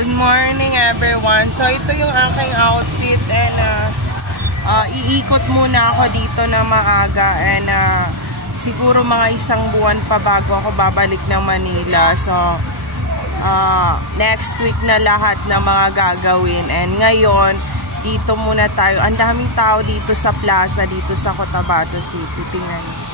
Good morning everyone. So ito yung aking outfit and iikot muna ako dito na maaga and siguro mga isang buwan pa bago ako babalik ng Manila. So next week na lahat na mga gagawin and ngayon dito muna tayo. Ang daming tao dito sa plaza dito sa Cotabato City. Tingnan niyo.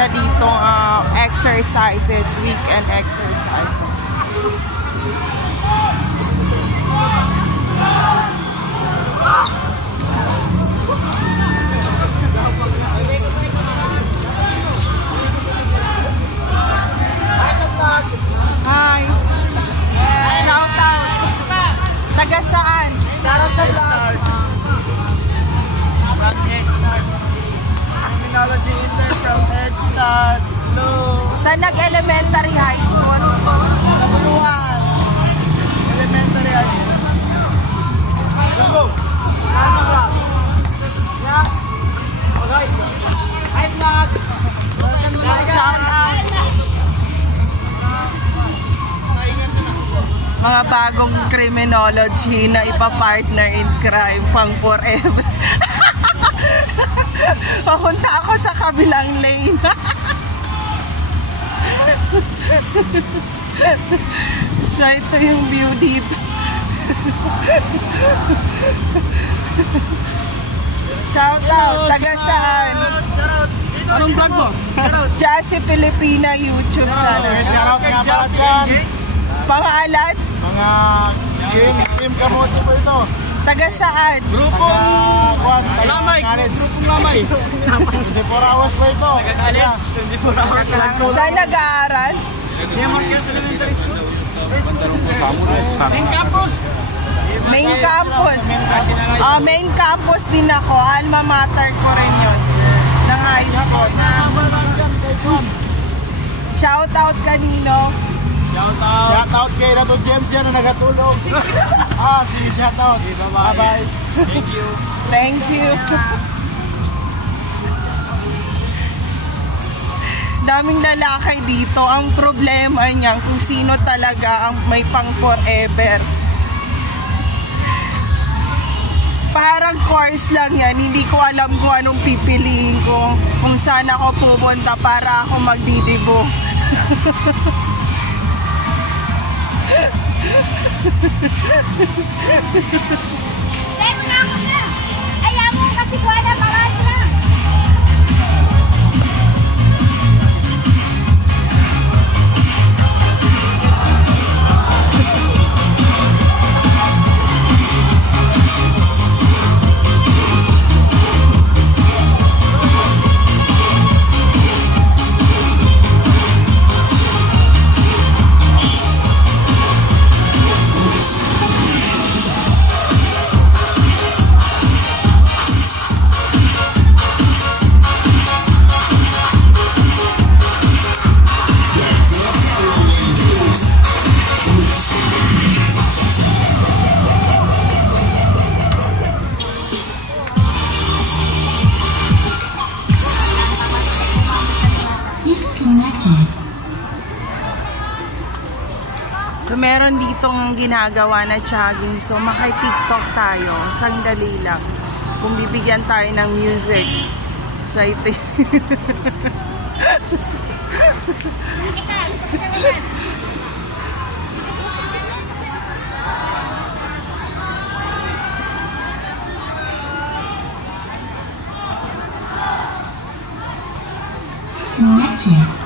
Dito exercises, weekend exercises. Hi. Shout out. Taga saan? Head Start. From Head Start. Criminology intern from Head Start. Hello. Saan nag-elementary high school? Kapuluhan. Elementary high school. Go. Hi vlog. Shout out. Mga bagong criminology na ipa-partner in crime pang forever. Papunta ako sa kabilang lane. So ito yung view dito. Shout out, taga saan? Anong vlog mo? Jassy Filipina YouTube channel. Shout out nga pala dyan. Pangalan? Mga team kamote po ito. Taga saan? Grupong Lamay. Grupong Lamay. 24 hours po ito. Taga-college. 24 hours lang. Saan nag-aaral? Marquez Elementary School. Main campus. Main campus. Main campus din ako. Alma mater ko rin yun. Ng high school. Shout out kanino? Shout out kay Rato James yan na nagatulog. Sige, shout out. Bye-bye. Thank you. Thank you. Daming lalaki dito. Ang problema niyan kung sino talaga ang may pang forever. Parang course lang yan. Hindi ko alam kung anong pipiliin ko. Kung saan ako pupunta para ako magdidibo. Pero na ako na. Ayaw mo kasi ko na marami na. So meron ditong ginagawa na jogging. So maki-TikTok tayo. Sandali lang. Kung bibigyan tayo ng music. So ito. Connected.